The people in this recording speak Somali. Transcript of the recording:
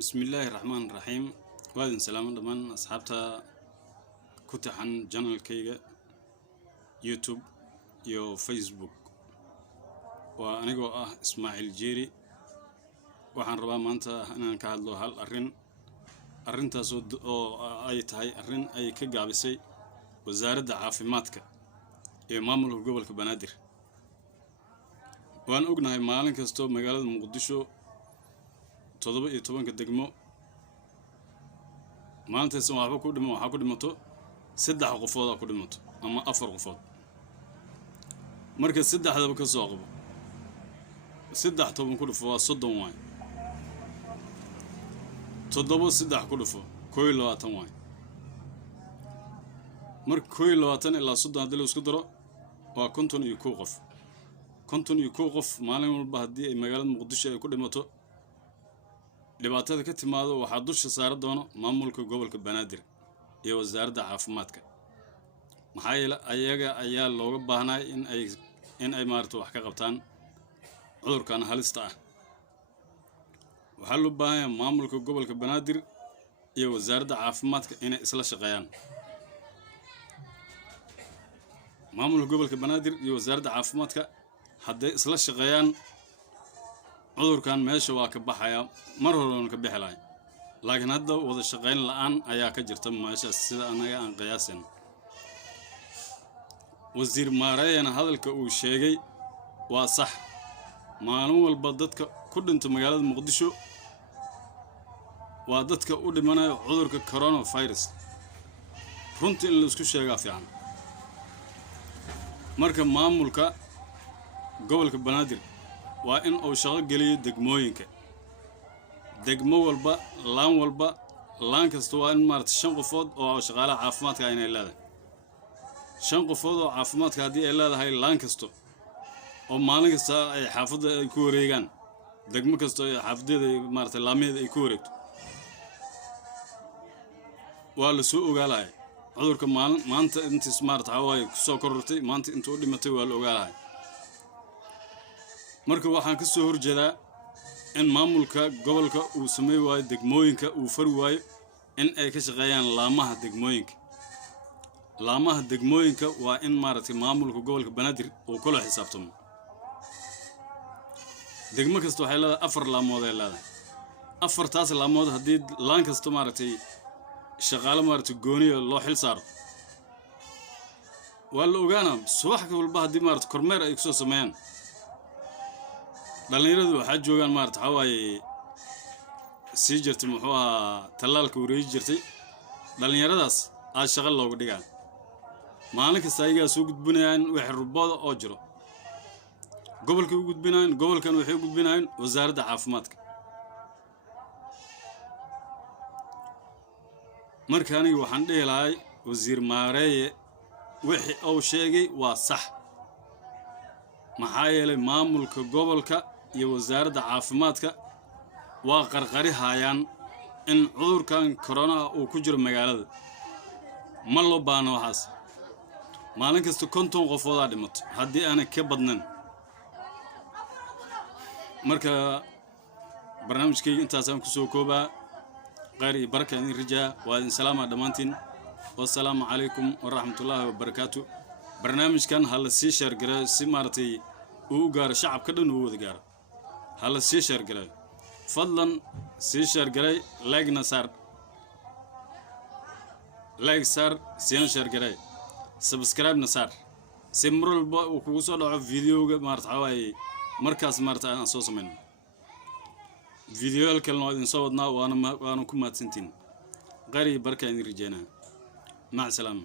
بسم الله الرحمن الرحيم. وادن سلام دمان أصحابتا كتحن جانل كيغا يوتيوب يو فيسبوك وأنيقو إسماعيل جيري وحان ربا مانتا أنا كهدلو هال أرين تاسو أي تهي أرين أي كقابسي وزارة عافيماتك مامل قبل كبنادر وأن أقنعي مالين كستو مقالة مقدشو تضرب يتوبان كدقمو ما أنت سمع بكو دمو حكو دمتو سدح غفوض أكو دمتو أما أفر غفوض مركز سدح هذا بكسو أغبو سدح توبان كل فوا صدون واي تضربو سدح كل فوا كوي لواتن واي مرك كوي لواتن إلا صدون هدلو اسكدرو وكنتون يكوغف كنتون يكوغف مالين والبهدي مقالة مقدشة يكو دمتو dhibaatada ka timaado waxa dusha saar doono maamulka gobolka Banaadir iyo wasaaradda caafimaadka maxaa yeelay ayaga ayaa looga baahnaa in ay maarto wax ka qabtaan cudurkan halista ah waxa loo baahan yahay maamulka gobolka Banaadir iyo wasaaradda caafimaadka inay isla shaqeeyaan maamulka gobolka Banaadir iyo wasaaradda caafimaadka hadday isla shaqeeyaan cudurkan meesha waa ka baxaya mar hore ka bixilay laakiin hadda wada shaqeyn la'aan ayaa ka jirta meesha sida anaga aan qiyaasin wasiir maareeyana hadalka uu sheegay waa sax maalin walba dadka ku dhinta magaalada Muqdisho waa dadka u dhimanaya cudurka coronavirus runtii in la isku sheegaa fiican marka maamulka gobolka Banaadir waa in uu shaqo geliyo degmooyinka degmo walba laan kasta waa in maarta 5 qofood oo shaqaalaha caafimaadka ay leedahay 5 qofood oo caafimaadka hadii ay leedahay laan kasta oo maalin kasta ay xaafadda ay ku wareegaan degmo kasta ay xaafadeeda maarta laameed ay ku wareegto waa la soo ogaalay cudurka maanta intii maarta hawaay ku soo korortay maanta intuu dhimatay waa la ogaalay marka waxaan ka soo horjeedaa in maamulka gobolka uu sameey waayo degmooyinka uu fari waayo in ay ka shaqeeyaan laamaha degmooyinka waa in maaragtay maamulka gobolka Banaadir uu kula xisaabtamo degmo kasta waxay leedahay 4 laamood ay leedahay 4 taas laamood hadii laan kasta maaragtay shaqaale maaragtay gooniyo loo xil saaro waa la ogaanaa subax walba hadii maaragtay kormeer ay ku soo sameeyaan dhalinyaradu waxa joogan maarta xawaay si jirtay muxuu talaalka wareey jirtay dhalinyaradaas aad shaqo loogu dhigaa maalin kasta ayaga soo gudbinayaan wax rubooda oo jiro gobolka u gudbinayaan gobolkan waxay u gudbinayaan wasaaradda caafimaadka markaani waxaan dheelaay wasiir maareeye wixii uu sheegay waa sax maxaa yeelay maamulka gobolka iyo wasaaradda caafimaadka waa qarqari hayaan in cudurkan corona uu ku jiro magaalada ma loo baano waxaas maalin kasta 50 qofood dhimato hadii aan ka badnan marka barnaamijkayga intaas aan ku soo koobaa qari baraka in rajaa waa in salaama dhamaantiin wassalaamu calaykum waraxmatullaahi wabarakaatuh barnaamijkan hal si share garay si maartay uu gaar shacabka dhan uu wada gaar hal si share garay fadlan si share garay like sar si share garay subscribe nasar si marwalba uu kugu soo dhaco videoga maartay way markaas maartay aan soo sameeyno video kalena idin soo wadnaa waana ku maadsantiin qari barka in rijeena ma salaam